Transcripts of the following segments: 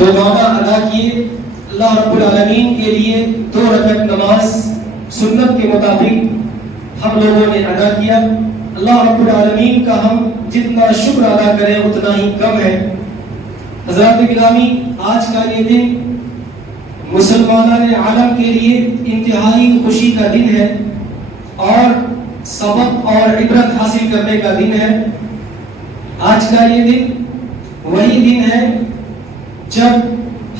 دو وعدہ ادا کیے. اللہ رب العالمین کے لیے 2 رکعت نماز سنت کے مطابق ہم لوگوں نے ادا کیا. اللہ رب العالمین کا ہم جتنا شکر ادا کریں اتنا ہی کم ہے. حضرات گرامی، آج کا یہ دن مسلمانان عالم کے لیے انتہائی خوشی کا دن ہے اور سبق اور عبرت حاصل کرنے کا دن ہے. آج کا یہ دن وہی دن ہے جب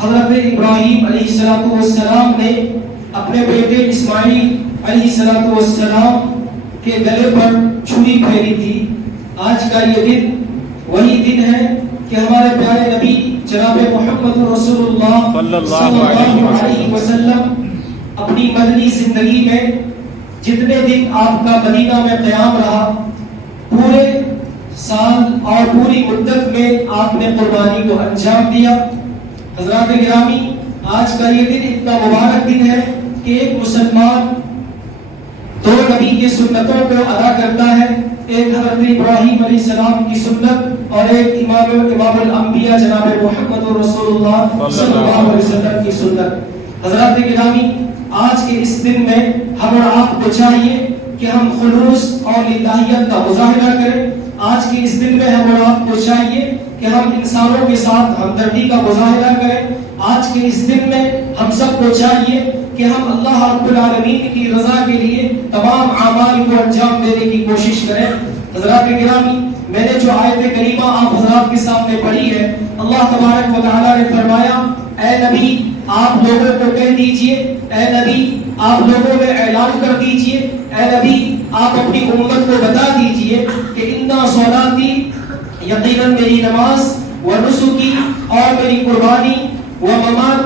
حضرت ابراہیم علیہ السلام نے اپنے بیٹے اسماعیل علیہ السلام کے گلے پر چھری پھیری تھی. آج کا یہ دن وہی دن ہے کہ ہمارے پیارے نبی جناب محمد رسول اللہ صلی اللہ علیہ وسلم اپنی مدنی زندگی میں جتنے دن آپ کا مدینہ میں قیام رہا، پورے سال اور پوری مدت میں آپ نے قربانی کو انجام دیا. حضرات گرامی، آج کا یہ دن اتنا مبارک دن ہے کہ ایک مسلمان 2 نبی کی سنتوں کو ادا کرتا ہے، ایک حضرت ابراہیم علیہ السلام کی سنت اور ایک امام الانبیاء جناب محمد رسول اللہ صلی اللہ علیہ وسلم کی سنت. حضرات گرامی، آج کے اس دن میں ہم اور آپ کو چاہیے کہ ہم خلوص اور الہیت کا مظاہرہ کریں. آج کے اس دن میں ہم اور آپ کو چاہیے کہ ہم انسانوں کے ساتھ ہمدردی کا مظاہرہ کریں. آج کے اس دن میں ہم سب کو چاہیے کہ ہم اللہ رب العالمین کی رضا کے لیے تمام اعمال کو انجام دینے کی کوشش کریں. حضرات گرامی، میں نے جو آیت کریمہ آپ حضرات کے سامنے پڑھی ہے، اللہ تبارک و تعالی نے فرمایا، اے نبی آپ لوگوں کو کہہ دیجئے، اے نبی آپ لوگوں میں اعلان کر دیجئے، اے نبی آپ اپنی امت کو بتا دیجئے کہ انا صلاتی، یقیناً میری نماز، و نسکی اور میری قربانی، و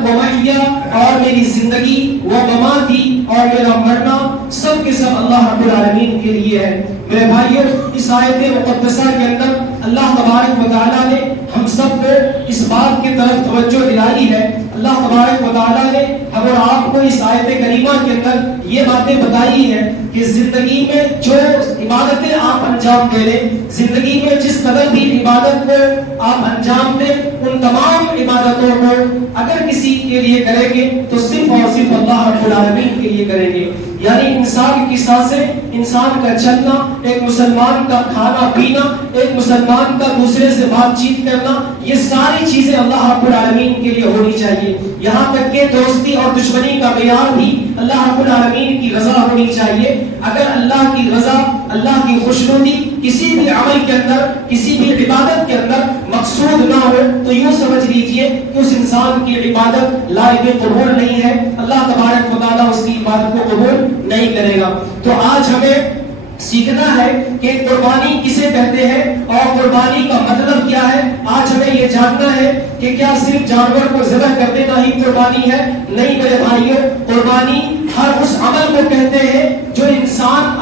محیا اور میری زندگی، و مماتی اور میرا مرنا، سب کے سب اللہ رب العالمین کے لیے ہے. میرے بھائیو، اس آیت مقدسہ کے اندر اللہ تبارک و تعالیٰ نے ہم سب کو اس بات کی طرف توجہ دلائی ہے. اللہ تبارک و تعالیٰ نے ہم اور آپ کو اس آیت کریمہ کے اندر یہ باتیں بتائی ہیں کہ زندگی میں جو عبادتیں آپ انجام دے لیں، زندگی میں جس قدر بھی عبادت کو آپ انجام دیں، ان تمام عبادتوں کو اگر کسی کے لیے کریں گے تو صرف اور صرف اللہ رب العالمین کے لیے کریں گے. یعنی انسان کی سانسیں، انسان کا چلنا، ایک مسلمان کا کھانا پینا، ایک مسلمان کا دوسرے سے بات چیت کرنا، یہ ساری چیزیں اللہ رب العالمین کے لیے ہونی چاہیے. یہاں تک کہ دوستی اور دشمنی کا معیار بھی اللہ رب العالمین کی رضا ہونی چاہیے. اگر اللہ کی رضا، اللہ کی خوشنودی کسی بھی عمل کے اندر، کسی بھی عبادت کے اندر مقصود نہ ہو تو یوں سمجھ لیجئے کہ اس انسان کی عبادت لائق قبول نہیں ہے. اللہ تبارک و تعالیٰ اس کی عبادت کو قبول نہیں کرے گا. تو آج ہمیں سیکھنا ہے کہ قربانی کسے کہتے ہیں اور قربانی کا مطلب کیا ہے. آج ہمیں یہ جاننا ہے کہ کیا صرف جانور کو ذبح کر دینا ہی قربانی ہے؟ نہیں میرے بھائیوں، قربانی ہر اس عمل کو کہتے ہیں جو انسان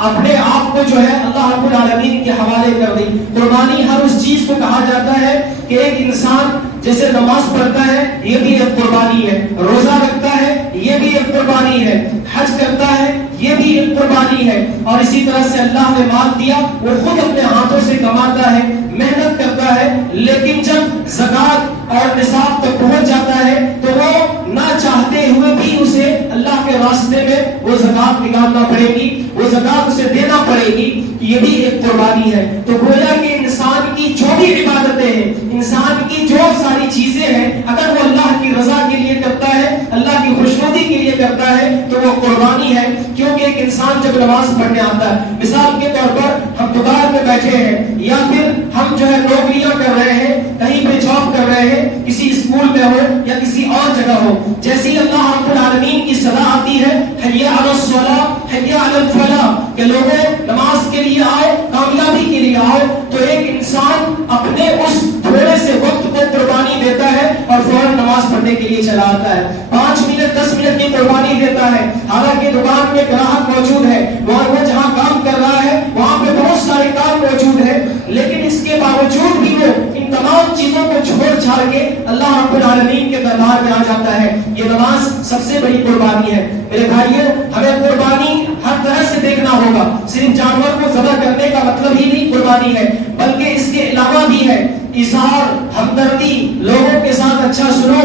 اپنے آپ کو جو ہے اللہ رب العالمین کے حوالے کر دی. قربانی ہر اس چیز کو کہا جاتا ہے کہ ایک انسان جیسے نماز پڑھتا ہے یہ بھی ایک قربانی ہے، روزہ رکھتا ہے یہ بھی ایک قربانی ہے، حج کرتا ہے یہ بھی ایک قربانی ہے، اور اسی طرح سے اللہ نے مال دیا وہ خود اپنے ہاتھوں سے کماتا ہے، محنت کرتا ہے، لیکن جب زکات اور نصاب تک پہنچ جاتا ہے تو وہ نہ چاہتے ہوئے بھی اسے اللہ کے راستے میں وہ زکات نکالنا پڑے گی، وہ زکات اسے دینا پڑے گی. یہ بھی ایک قربانی ہے. تو گویا کہ انسان کی جو بھی عبادتیں ہیں، انسان کی جو ساری چیزیں ہیں، اگر وہ اللہ کی رضا کے لیے کرتا ہے، اللہ کی خوشنودی کے لیے کرتا ہے تو وہ قربانی ہے. کیونکہ ایک انسان جب نماز پڑھنے آتا ہے، مثال کے طور پر ہم دکان میں بیٹھے ہیں یا پھر ہم جو ہے نوکریاں کر رہے ہیں، کہیں پہ جاب کر رہے ہیں، کسی اسکول میں ہو یا کسی اور جگہ ہو، جیسے اللہ رب العالمین کی صدا آتی ہے حی علی الصلاۃ حی علی الفلاح کہ لوگوں نماز کے لیے آؤ، کامیابی کے لیے آؤ، تو ایک انسان اپنے اس تھوڑے سے وقت کو قربانی دیتا ہے اور فوراً نماز پڑھنے کے لیے چلا آتا ہے. 5 منٹ 10 منٹ کی قربانی دیتا ہے، حالانکہ دکان میں گراہک موجود ہے، وہ جہاں کام کر رہا ہے وہاں پہ بہت سارے کام موجود ہے، لیکن اس کے باوجود بھی وہ ان تمام چیزوں کو چھوڑ چھاڑ کے اللہ رب العالمین کے دربار میں آ جاتا ہے. یہ نماز سب سے بڑی قربانی ہے. میرے بھائیوں، ہمیں قربانی ہر طرح سے دیکھنا ہوگا. صرف جانور کو ذبح کرنے کا مطلب ہی نہیں قربانی ہے، بلکہ اس کے علاوہ بھی ہے اظہار ہمدردی، لوگوں کے ساتھ اچھا سنو.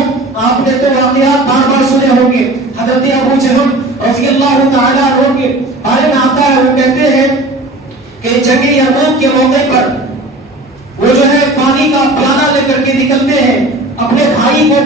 آپ نے تو واقعات بار بار سنے ہوں گے. حضرت ابو جہل رضی اللہ تعالیٰ عنہ کے بارے میں آتا ہے, وہ کہتے ہیں کہ جنگ یرموک کے موقع پر وہ جو ہے پانی کا پیالہ لے کر کے نکلتے ہیں اپنے بھائی کو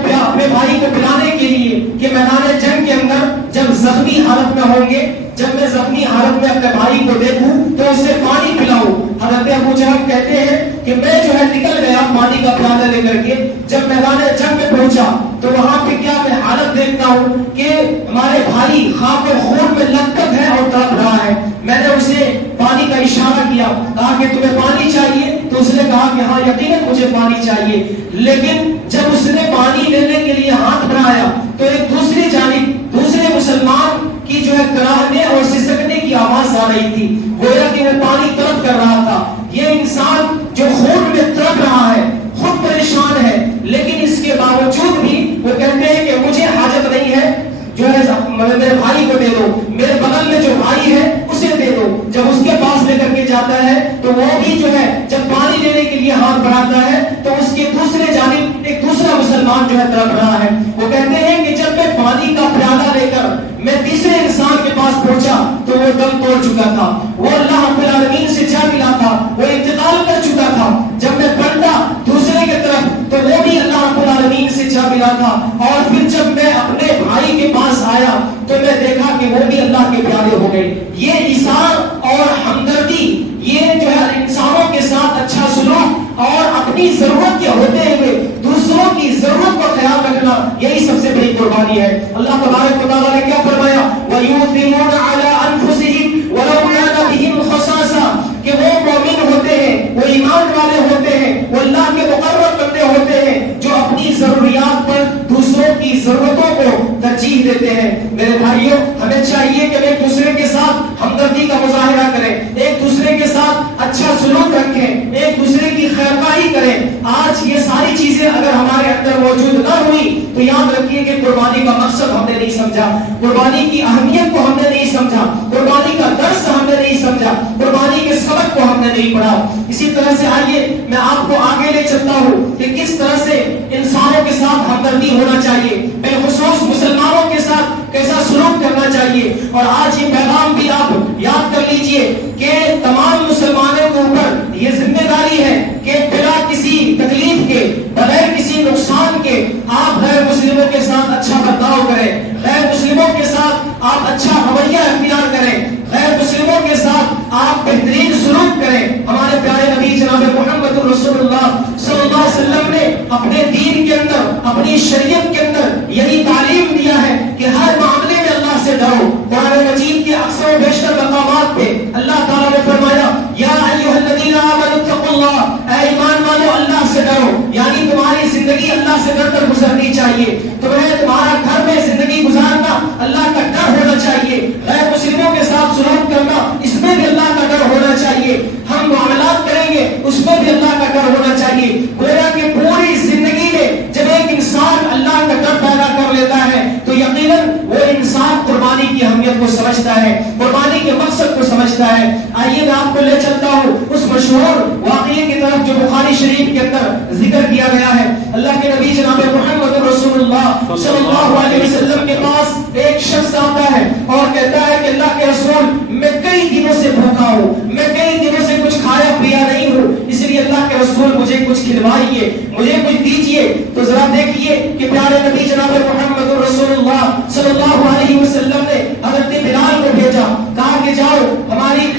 پلانے کے لیے کہ میدان جنگ کے اندر جب زخمی حالت میں ہوں گے, جب میں زخمی حالت میں اپنے بھائی کو دیکھوں تو اسے پانی پلاؤں. حضرت ابو جہل کہتے ہیں کہ میں جو ہے نکل گیا پانی کا پیالہ لے کر کے. جب میدان جنگ میں پہنچا تو وہاں پہ کیا میں حالت دیکھتا ہوں کہ ہمارے بھائی خاک و خون میں لطف ہے اور تڑپ رہا ہے. میں نے اسے پانی کا اشارہ کیا, کہا کہ تمہیں پانی چاہیے, تو اس نے کہا کہ ہاں یقیناً مجھے پانی چاہیے. لیکن جب اس نے پانی لینے کے لیے ہاتھ بڑھایا تو ایک دوسری جانب دوسرے مسلمان کی جو ہے کراہنے اور سسکنے کی آواز آ رہی تھی, گویا کہ وہ پانی طلب کر رہا تھا. یہ انسان جو خون میں تڑپ رہا ہے, خود پریشان ہے, لیکن اس کے باوجود بھی وہ کہتے ہیں کہ مجھے حاجت نہیں ہے, جو ہے میرے بھائی کو دے دو, میرے بغل میں جو بھائی ہے اسے دے دو. جب اس کے پاس لے کر کے جاتا ہے تو وہ بھی جو ہے جب پانی لینے کے لیے ہاتھ بڑھاتا ہے تو اس کے دوسرے جانب ایک دوسرا مسلمان جو ہے تڑپ رہا ہے. وہ کہتے ہیں کہ جب میں پانی کا پیالہ لے کر میں تیسرے انسان کے پاس پہنچا تو وہ دم توڑ چکا تھا, وہ اللہ رب العالمین سے جا ملا تھا, وہ انتقال کر چکا تھا. جب میں بڑھتا دوسرے کی طرف تو وہ بھی اللہ رب العالمین سے جا ملا تھا. اور پھر جب میں اپنے بھائی کے پاس آیا تو میں دیکھا کہ وہ بھی اللہ کے پیارے ہو گئے. یہ ایثار اور ہمدردی, یہ جو ہے انسانوں کے ساتھ اچھا سلوک اور اپنی ضرورت کے ہوتے ہوئے دوسروں کی ضرورت کا خیال رکھنا, یہی سب سے بڑی قربانی ہے. اللہ تبارک و تعالیٰ نے کیا فرمایا, وَيُؤْثِرُونَ عَلَىٰ أَنفُسِهِمْ وَلَوْ كَانَ بِهِمْ خَصَاصَةٌ, کہ وہ مومن ہوتے ہیں, وہ ایمان والے ہوتے ہیں, وہ اللہ کے مقرر بندے ہوتے ہیں جو اپنی ضروریات پر دوسروں کی ضرورتوں کو ترجیح دیتے ہیں. میرے بھائیوں, ہمیں چاہیے کہ ایک دوسرے کے ساتھ ہمدردی کا مظاہرہ کریں, ایک دوسرے کے ساتھ اچھا سلوک رکھیں, ایک دوسرے کی خیرخواہی کریں. آج یہ ساری چیزیں اگر ہمارے اندر موجود نہ ہوئی تو یاد رکھیے کہ قربانی کا مقصد ہم نے نہیں سمجھا, قربانی کی اہمیت کو ہم نے نہیں سمجھا, قربانی کا درس ہم نے نہیں سمجھا, قربانی کے سبق کو ہم نے نہیں پڑھا. اسی طرح سے آئیے میں آپ کو آگے لے چلتا ہوں کہ کس طرح سے انسانوں کے ساتھ ہمدردی ہونا چاہیے, بالخصوص مسلمانوں کے ساتھ کیسا سلوک کرنا چاہیے. اور آج یہ پیغام بھی آپ یاد کر لیجئے کہ تمام مسلمانوں کے اوپر یہ ذمہ داری ہے کہ بلا کسی تکلیف کے, بغیر کسی نقصان کے آپ غیر مسلموں کے ساتھ اچھا برتاؤ کریں, غیر مسلموں کے ساتھ آپ اچھا رویہ اختیار کریں, غیر مسلموں کے ساتھ آپ بہترین سلوک کریں. ہمارے پیارے نبی جناب محمد رسول اللہ صلی اللہ علیہ وسلم نے اپنے دین کے اندر, اپنی شریعت کے اندر یہی تعلیم دیا ہے کہ ہر معاملے میں اللہ سے ڈرو. قرآن مجید کے اکثر و بیشتر مقامات پہ اللہ تعالیٰ نے فرمایا یا ایھا الذین آمنوا اتقوا اللہ, اے ایمان والو اللہ سے ڈرو. یعنی تمہاری زندگی اللہ سے ڈر کر گزرنی چاہیے, تمہیں تمہارا گھر میں زندگی گزارنا اللہ کا ڈر ہونا چاہیے, غیر مسلموں کے ساتھ سلوک کرنا اس میں بھی اللہ کا ڈر ہونا چاہیے, ہم معاملات کریں گے اس میں بھی اللہ کا ڈر ہونا چاہیے. گویا کہ پوری زندگی میں جب ایک انسان اللہ کا ڈر پیدا کر لیتا ہے تو یقیناً وہ انسان قربانی کی اہمیت کو سمجھتا ہے, قربانی کے مقصد کو سمجھتا ہے. آئیے میں آپ کو لے چلتا ہوں اس مشہور واقعے کی طرف جو بخاری شریف کے اندر ذکر کیا گیا ہے. اللہ کے نبی جناب محمد رسول اللہ صلی اللہ علیہ وسلم کے پاس ایک شخص آتا ہے اور کہتا ہے کہ اللہ کے رسول میں کئی دنوں سے بھوکا ہوں, میں کئی دنوں سے کچھ کھایا پیا نہیں ہوں, اس لیے اللہ کے رسول مجھے کچھ کھلوائیے, مجھے کچھ دیجیے. تو ذرا دیکھیے کہ پیارے نبی جناب محمد رسول اللہ صلی اللہ علیہ وسلم نے حضرت بلال کو بھیجا, کہا کہ جاؤ ہماری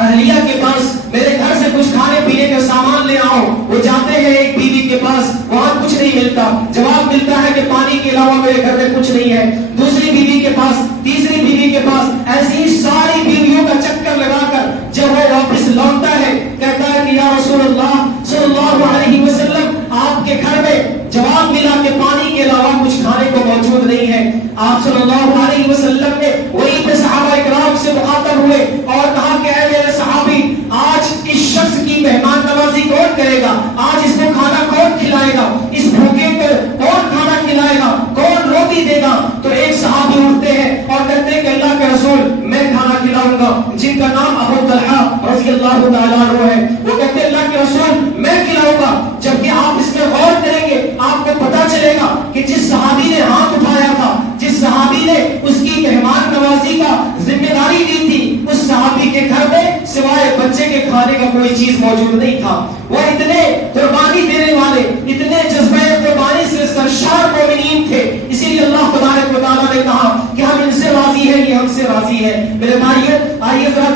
اہلیہ کے پاس میرے گھر سے کچھ کھانے پینے کا سامان لے آؤ. وہ جاتے ہیں ایک بیوی کے پاس, وہاں کچھ نہیں ملتا, جواب ملتا ہے کہ پانی کے علاوہ میرے گھر میں کچھ نہیں ہے. دوسری بیوی کے پاس, تیسری بیوی کے پاس, ایسی ساری بیویوں کا چکر لگا کر جب وہ واپس لوٹتا ہے کہتا ہے کہ یا رسول اللہ صلی اللہ علیہ وسلم آپ کے گھر میں جواب ملا کہ پانی کے علاوہ کچھ کھانے کو موجود نہیں ہے. آپ صلی اللہ علیہ وسلم نے وہی پہ صحابہ کرام سے مخاطب ہوئے اور کہا کہ اے میرے صحابی, آج اس شخص کی مہمان نوازی کون کرے گا, آج اس کو کھانا کون کھلائے گا, اس بھوکے کو کون کھانا کھلائے گا, کون روٹی دے گا. تو ایک صحابی اٹھتے ہیں اور کہتے ہیں کہ اللہ کے رسول میں کھانا کھلاؤں گا, جن کا نام ابو طلحہ رضی اللہ تعالیٰ عنہ ہے. وہ کہتے ہیں اللہ کے رسول میں کھلاؤں گا. جبکہ آپ اس میں غور کریں گے آپ کو پتا چلے گا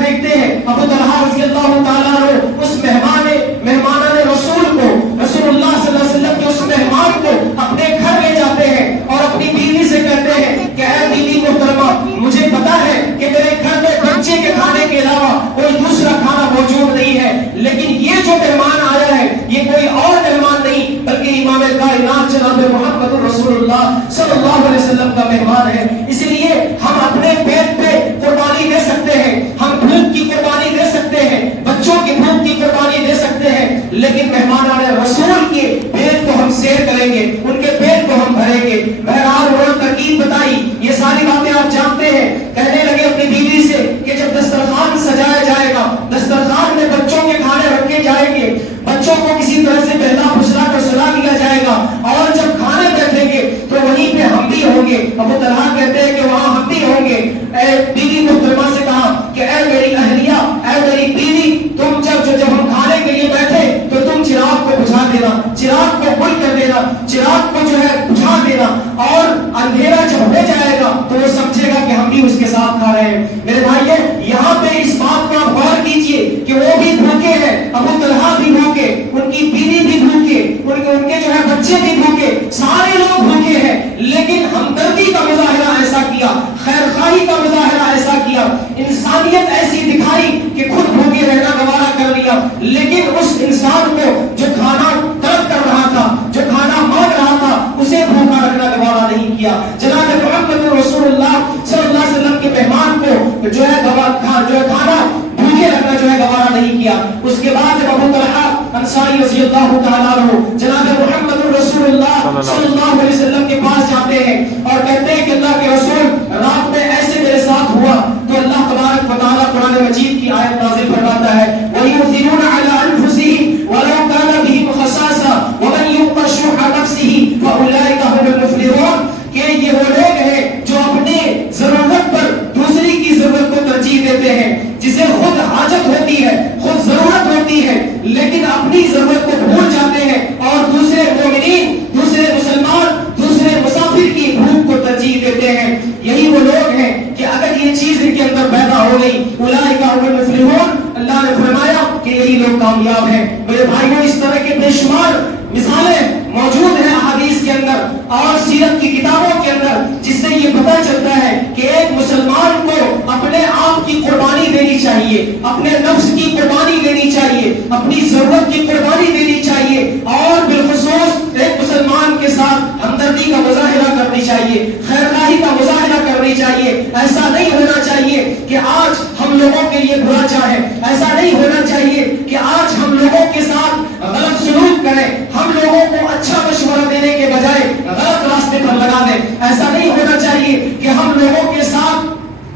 دیکھتے ہیں ابو طلحہ رضی اللہ تعالیٰ عنہ اس مہمان رسول کو، رسول اللہ صلی اللہ علیہ وسلم کے اس مہمان کو اپنے گھر لے جاتے ہیں اور اپنی بیوی سے کہتے ہیں کہ اے بیوی محترمہ، مجھے پتا ہے کہ میرے گھر میں بچے کے کھانے کے علاوہ کوئی دوسرا کھانا موجود نہیں ہے، لیکن یہ جو مہمان آیا ہے یہ کوئی اور مہمان نہیں بلکہ امام کائنات جناب محمد رسول اللہ صلی اللہ علیہ وسلم کا مہمان ہے۔ اس لیے ہم اپنے پیٹ پہ قربانی دے سکتے ہیں، ہم بھوک کی قربانی دے سکتے ہیں، بچوں کی بھوک کی قربانی دے سکتے ہیں، لیکن مہمان رسول کے پیٹ کو ہم سیر کریں گے، ان کے پیٹ کو ہم بھریں گے۔ بہرحال انہوں نے ترکیب بتائی، یہ ساری باتیں آپ جانتے ہیں۔ کہنے لگے اپنی بیوی سے کہ جب دسترخوان سجایا جائے گا، دسترخوان میں بچوں کے کھانے رکھے جائیں گے، بچوں کو کسی طرح سے بہلا پھسلا کر سلا دیا جائے گا، اور جب کھانے بیٹھیں گے تو وہیں پہ ہم بھی ہوں گے۔ ابو طلحہ کہتے ہیں کہ وہاں ہم بھی ہوں گے۔ اے بیوی محترمہ سے کہا کہ اے میری اہلیہ، اے میری بیوی، تم جب ہم کھانے کے لیے بیٹھے تو تم چراغ کو بجھا دینا، چراغ کو بند کر دینا، چراغ کو جو ہے بجھا دینا، اور اندھیرا جب ہو جائے گا تو وہ سمجھے گا کہ ہم بھی اس کے ساتھ کھا رہے ہیں۔ میرے بھائیو، یہاں پہ اس بات کو آپ غور کیجئے کہ وہ بھی بھوکے ہیں، ابو طلحہ بھی بھوکے، ان کی بیوی بھی بھوکے، ان کے جو ہے بچے بھی بھوکے، سارے لوگ بھوکے ہیں، لیکن ہمدردی کا مظاہرہ ایسا کیا، خیر خواہی کا مظاہرہ ایسا کیا، انسانیت ایسی دکھائی کہ خود بھوکے رہنا گوارا کر لیا، لیکن اس انسان کو جو کھانا طلب کر رہا تھا، جو کھانا مانگ رہا تھا، اسے بھوکا رکھنا گوارا نہیں کیا۔ جناب محمد رسول اللہ صلی اللہ علیہ وسلم کے مہمان کو جو ہے کھانا بھوکے رکھنا جو ہے گوارا نہیں کیا۔ اس کے بعد جب ابو طلحہ انصاری رضی اللہ تعالیٰ عنہ جناب محمد رسول اللہ صلی اللہ علیہ وسلم کے پاس جاتے ہیں اور کہتے ہیں کہ اللہ کے رسول، رات میں ایسے میرے ساتھ ہوا، تو اللہ تبارک و تعالیٰ قرآن مجید کی آیت نازل فرماتا ہے وَيُؤْثِرُونَ عَلَىٰ أَنفُسِهِمْ وَلَوْ كَانَ بِهِمْ خَصَاصَةٌ وَمَن يُوقَ شُحَّ نَفْسِهِ فَأُولَٰئِكَ هُمُ الْمُفْلِحُونَ، کہ یہ وہ لوگ ہیں جو اپنے ضرورت پر دوسری کی ضرورت کو ترجیح دیتے ہیں، جسے خود حاجت ہوتی ہے، خود ضرورت ہوتی ہے، لیکن اپنی ضرورت کو بھول جاتے ہیں اور دوسرے مومنین، دوسرے مسلمان، دوسرے مسافر کی بھوک کو ترجیح دیتے ہیں۔ یہی وہ لوگ ہیں کہ اگر یہ چیز ان کے اندر پیدا ہو گئی، اولئک هم المفلحون، اللہ نے فرمایا کہ یہی لوگ کامیاب ہیں۔ میرے بھائیوں، اس طرح کے بے شمار مثالیں موجود ہیں احادیث کے اندر اور سیرت کی کتابوں کے اندر، جس سے یہ پتہ چلتا ہے کہ ایک مسلمان کو اپنے آپ کی قربانی دینی چاہیے، اپنے نفس کی قربانی دینی چاہیے، اپنی ضرورت کی قربانی دینی چاہیے، اور بالخصوص ایک مسلمان کے ساتھ ہمدردی کا مظاہرہ کرنی چاہیے، خیرخواہی کا مظاہرہ کرنی چاہیے۔ ایسا نہیں ہونا چاہیے کہ آج ہم لوگوں کے لیے برا چاہیں، ایسا نہیں ہونا چاہیے کہ آج ہم لوگوں کے ساتھ غلط سلوک کریں، ہم لوگوں کو اچھا مشورہ دینے کے بجائے غلط راستے پر لگا دیں۔ ایسا نہیں ہونا چاہیے کہ ہم لوگوں کے ساتھ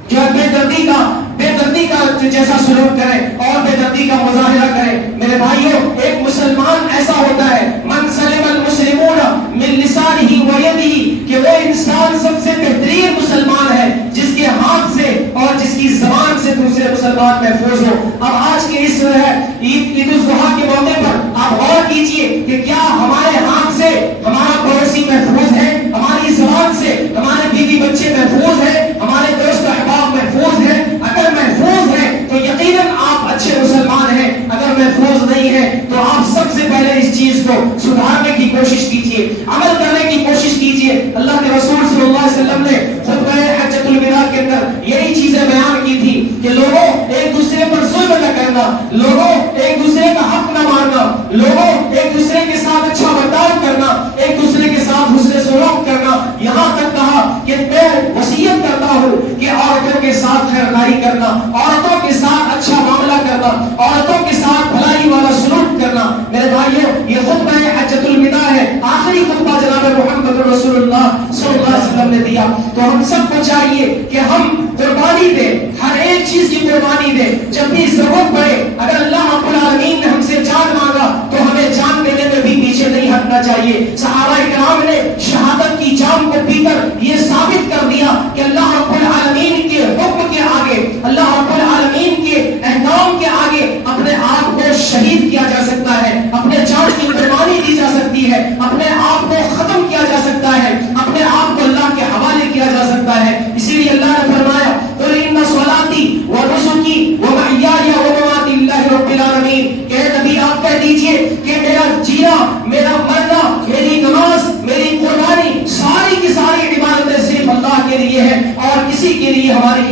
جو بے دردی کا جیسا سلوک کریں اور بے دردی کا مظاہرہ کریں۔ میرے بھائیوں، ایک مسلمان ایسا ہوتا ہے من سلم المسلمون من لسانہ و یدہ، کہ وہ انسان سب سے بہترین مسلمان ہے جس کے ہاتھ سے اور جس کی زبان سے دوسرے مسلمان محفوظ ہو۔ اب آج کے اس عید الاضحیٰ کے موقع پر آپ غور کیجئے کہ کیا ہمارے ہاتھ سے ہمارا پڑوسی محفوظ ہے، ہماری زبان سے ہمارے بیوی بچے محفوظ ہیں، ہمارے دوست احباب محفوظ ہیں؟ اگر محفوظ ہیں تو یقیناً آپ اچھے مسلمان ہیں، اگر محفوظ نہیں ہیں تو آپ سب سے پہلے اس چیز کو سدھارنے کی کوشش کیجئے، عمل کرنے کی کوشش کیجئے۔ اللہ کے رسول صلی اللہ علیہ وسلم نے خطبہ حجۃ الوداع کے اندر یہی چیزیں بیان کی تھی کہ لوگوں ایک دوسرے پر ظلم نہ کرنا، لوگوں ایک دوسرے کا حق نہ ماننا، لوگوں ایک دوسرے کے ساتھ اچھا برتاؤ کرنا، ایک دوسرے کے ساتھ حسن سلوک کرنا، یہاں تک کہا کہ میں وصیت کرتا ہوں کہ عورتوں کے ساتھ خیرخواہی کرنا، عورتوں کے ساتھ اچھا معاملہ کرنا، عورتوں کے ساتھ بھلائی والا سلوک کرنا۔ میرے بھائیوں، یہ خطبہ حجۃ الوداع ہے، آخری خطبہ جناب محمد رسول اللہ صلی اللہ علیہ وسلم نے دیا۔ تو ہم سب کو چاہیے کہ ہم قربانی دیں، ہر ایک چیز کی قربانی دیں۔ جب بھی ضرورت پڑے، اگر اللہ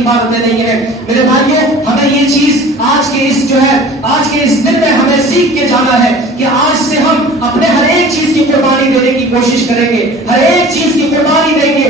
عبادتیں نہیں ہیں. میرے بھائیوں ہمیں یہ چیز آج کے اس دن میں ہمیں سیکھ کے جانا ہے کہ آج سے ہم اپنے ہر ایک چیز کی قربانی دینے کی کوشش کریں گے, ہر ایک چیز کی قربانی دیں گے.